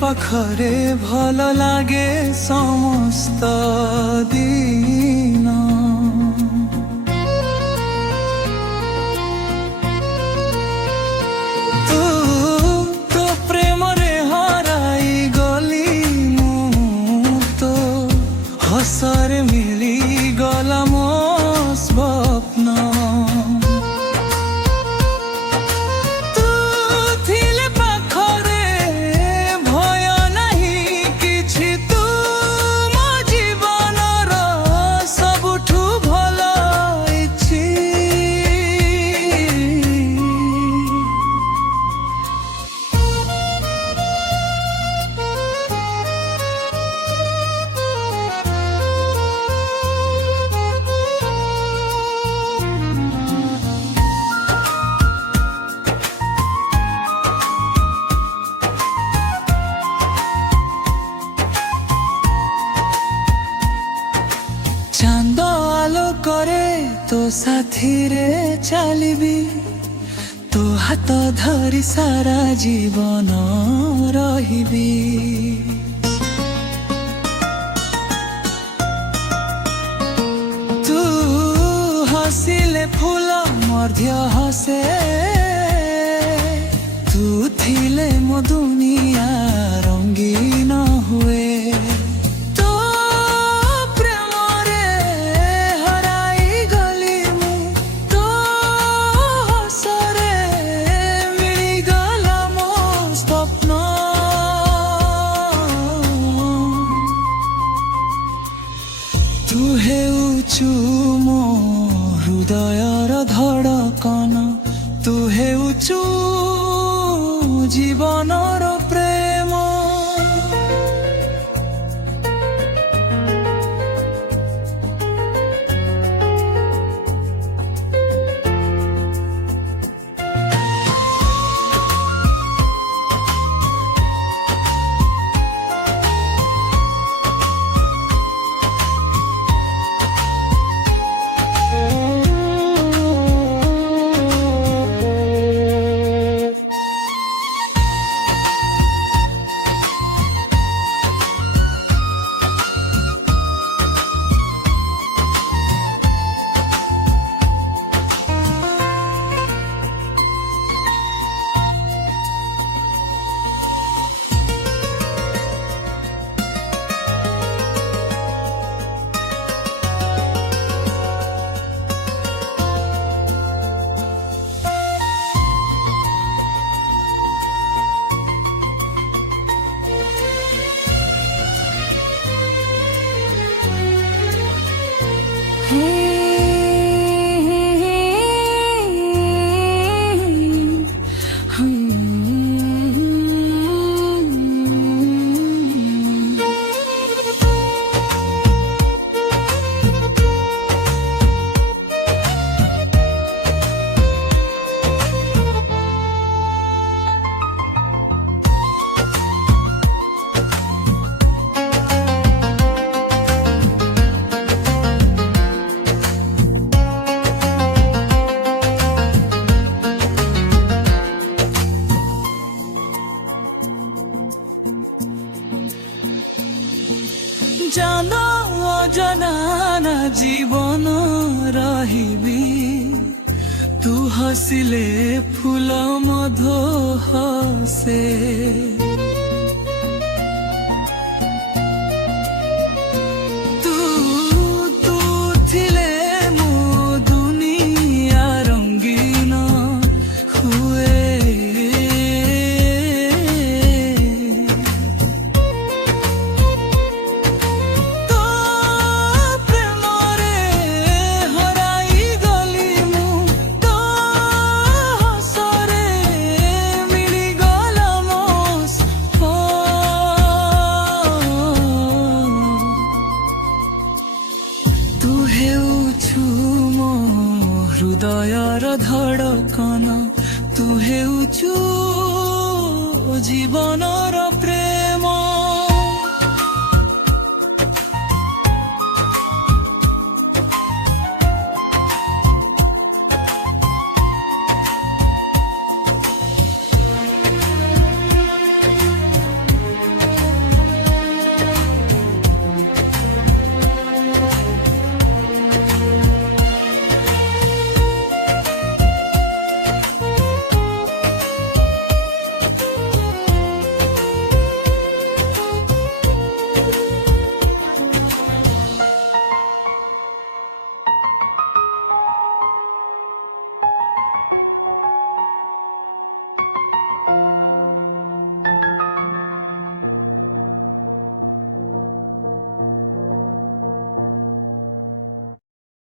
ପାଖରେ ଭଲ ଲାଗେ ସମସ୍ତ ଦିନ। ତୁ ତୋ ପ୍ରେମରେ ହରାଇ ଗଲି ମୁଁ, ତୋ ହସରେ ମିଳିଗଲା ମୋ ସ୍ୱପ୍ନ। ଚାନ୍ଦ ଆଲୋକରେ ତୋ ସାଥିରେ ଚାଲିବି, ତୋ ହାତ ଧରି ସାରା ଜୀବନ ରହିବି। ତୁ ହସିଲେ ଫୁଲ ମଧ୍ୟ ହସେ, ତୁ ଥିଲେ ମୋ ଦୁନିଆ ରଙ୍ଗୀନ ହୁଏ। ତୁ ହେଉଛୁ ମୋ ହୃଦୟର ଧଡ଼କନ, ତୁ ହେଉଛୁ ଜୀବନର ପ୍ରେମ। জানো অজানা জীবন রহিবি, তু হসিলে ফুল মধ হসে। তু তু থিলে মো দুনিয়া রঙ্গিন হুয়ে। ତୁ ହେଉଛୁ ମୋ ହୃଦୟର ଧଡ଼କନ, ତୁ ହେଉଛୁ ଜୀବନର ପ୍ରେମ।